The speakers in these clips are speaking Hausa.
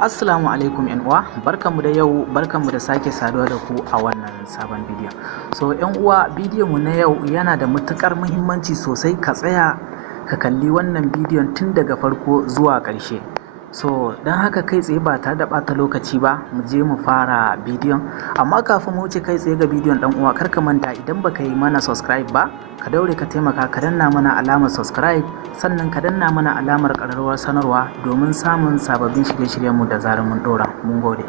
Assalamu alaikum yan uwa, barkanmu da yau, barkanmu da sake saduwa da ku a wannan sabon bidiyon. So yan uwa, bidiyon mu na yau yana da matukar muhimmanci sosai, ka tsaya ka kalli wannan bidiyon tun daga farko zuwa ƙarshe. So don haka kai tsaye ba tare da ɓata lokaci ba, mu je mu fara bidiyon. Amma kafin mu wuce kai tsaye ga bidiyon dan uwa, kar ka manta idan baka yi mana subscribe ba, ka daure ka taimaka ka danna mana alamar subscribe, sannan ka danna mana alamar ƙararrawar sanarwa domin samun sababbin shirye-shiryenmu da zarar mun ɗora. Mun gode.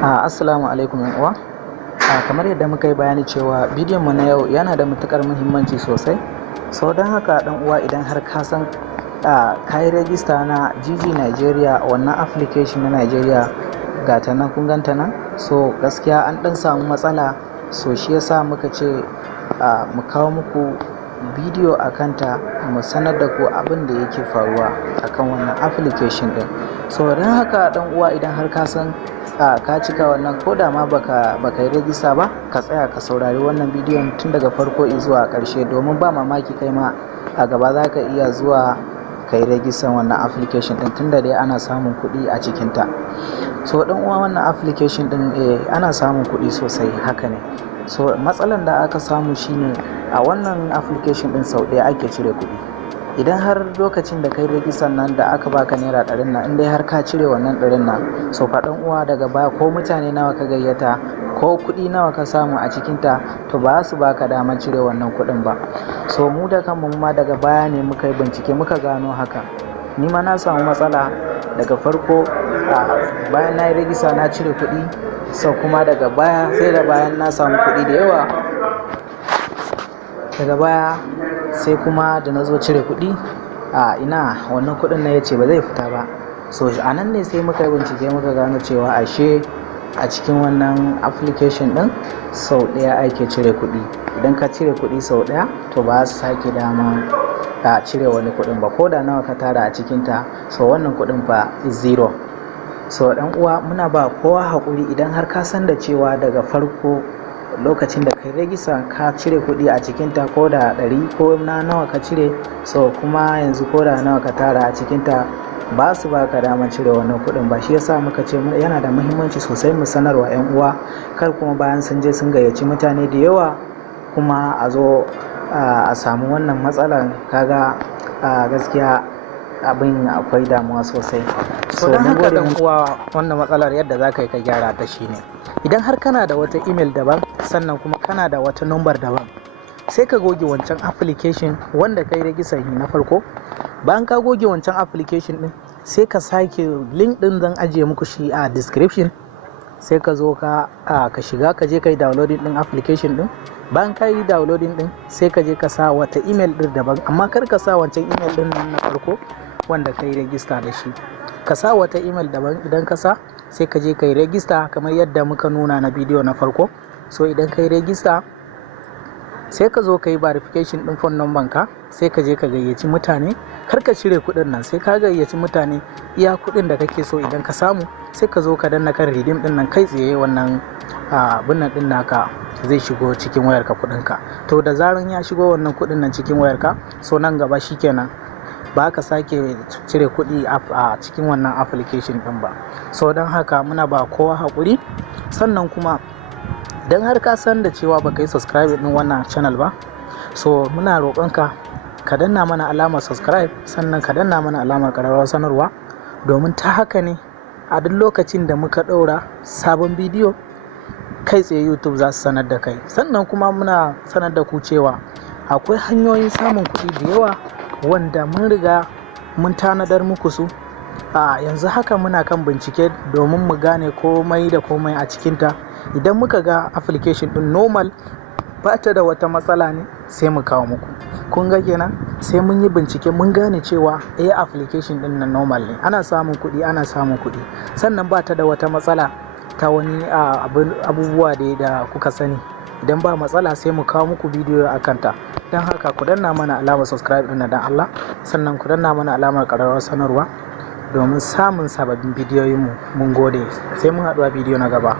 Assalamu alaikum yan uwa. Kamar yadda muka yi bayani cewa bidiyon mu na yau yana da matukar muhimmanci sosai. So don haka dan uwa, idan har ka san ka yi rajista na GG Nigeria, wannan application na Nigeria ga ta nan, kun ganta nan. So gaskiya an dan samu matsala, so shi yasa muka ce mu kawo muku bidiyo a kanta, mu sanar da ku abin da yake faruwa akan wannan application din. So don haka dan uwa, idan har ka san ka cika wannan, ko da ma baka yi rajista ba, ka tsaya ka saurari wannan bidiyon tun daga farko zuwa ƙarshe, domin ba mamaki kai ma a gaba za ka iya zuwa ka yi rajistan wannan application din, tunda dai ana samun kuɗi a cikinta. So dan uwa, wannan application din ana samun kuɗi sosai, haka ne. So matsalan da aka samu shine a wannan application din sau ɗaya ake cire kuɗi. Idan har lokacin da kai rajistan nan da aka baka naira 100 nan, in dai har ka cire wannan 100 nan, so fa dan uwa, daga baya ko mutane nawa ka gayyata ko kuɗi nawa ka samu a cikinta, to ba su baka damar cire wannan kuɗin ba. So mu da kanmu ma daga baya ne muka yi bincike, muka gano haka. Ni ma na samu matsala daga farko, bayan na yi rajista na cire kuɗi, so kuma daga baya sai da bayan na samu kuɗi da yawa, daga baya sai kuma da na zo cire kuɗi, ina wannan kuɗin na ya ce ba zai fita ba. So a nan ne sai muka yi bincike, muka gano cewa ashe a cikin wannan application ɗin sau ɗaya ake cire kuɗi. Idan ka cire kuɗi sau ɗaya, to ba su sake dama a cire wani kuɗin ba, ko da nawa ka tara a cikinta. So wannan kuɗin fa zero. So ɗan uwa, muna ba kowa haƙuri idan har ka san da cewa daga farko lokacin da kai rajista ka cire kuɗi a cikinta, ko da 100 ko na nawa ka cire, so kuma yanzu ko da nawa ka tara a cikinta, ba su baka damar cire wannan kuɗin ba. Shi yasa muka ce yana da muhimmanci sosai mu sanarwa 'yan uwa, kar kuma bayan sun je sun gayyaci mutane da yawa kuma a zo a samu wannan matsalan. Kaga gaskiya abin akwai damuwa sosai. So don haka dan uwa, wannan matsalar yadda za ka yi ka gyara ta shine, idan har kana da wata email daban, sannan kuma kana da wata number daban, sai ka goge wancan application wanda ka yi rajista na farko. Bayan ka goge wancan application din, sai ka sake link din, zan ajiye muku shi a description. Sai ka zo ka shiga, ka je ka yi downloading din application din. Bayan ka yi downloading din, sai ka je ka sa wata email din daban, amma kar ka sa wancan email din nan na farko wanda ka yi rajista da shi. Ka sa wata email daban. Idan ka sa, sai ka je ka yi rajista kamar yadda muka nuna na bidiyo na farko. So idan ka yi rajista, sai ka zo ka yi verification din phone number ka, sai ka je ka gayyaci mutane. Kar ka cire kuɗin nan, sai ka gayyaci mutane iya kuɗin da kake so. Idan ka samu, sai ka zo ka danna kan redeem din nan, kai tsaye wannan abin nan din naka zai shigo cikin wayarka, kuɗinka. To da zaran ya shigo wannan kuɗin nan cikin wayarka, so nan gaba shikenan ba ka sake cire kuɗi a cikin wannan application din ba. So don haka muna ba kowa haƙuri. Sannan kuma idan har ka san da cewa baka yi subscribe din wannan channel ba, so muna roƙonka ka danna mana alamar subscribe, sannan ka danna mana alamar ƙararrawar sanarwa, domin ta haka ne a duk lokacin da muka ɗaura sabon bidiyo, kai tsaye YouTube za su sanar da kai. Sannan kuma muna sanar da ku cewa akwai hanyoyin samun kuɗi da yawa wanda mun riga mun tanadar muku su. Yanzu haka muna kan bincike domin mu gane komai da komai a cikinta. Idan muka ga application din normal, ba ta da wata matsala ne, sai mu kawo muku. Kun ga kenan, sai mun yi bincike mun gane cewa application din nan normal ne, ana samun kuɗi, sannan ba ta da wata matsala ta wani abubuwa da kuka sani. Idan ba matsala, sai mu kawo muku bidiyo a kanta. Don haka ku danna mana alamar subscribe din dan Allah, sannan ku danna mana alamar ƙararrawar sanarwa domin samun sababbin bidiyoyinmu. Mun gode, sai mun haɗu a bidiyo na gaba.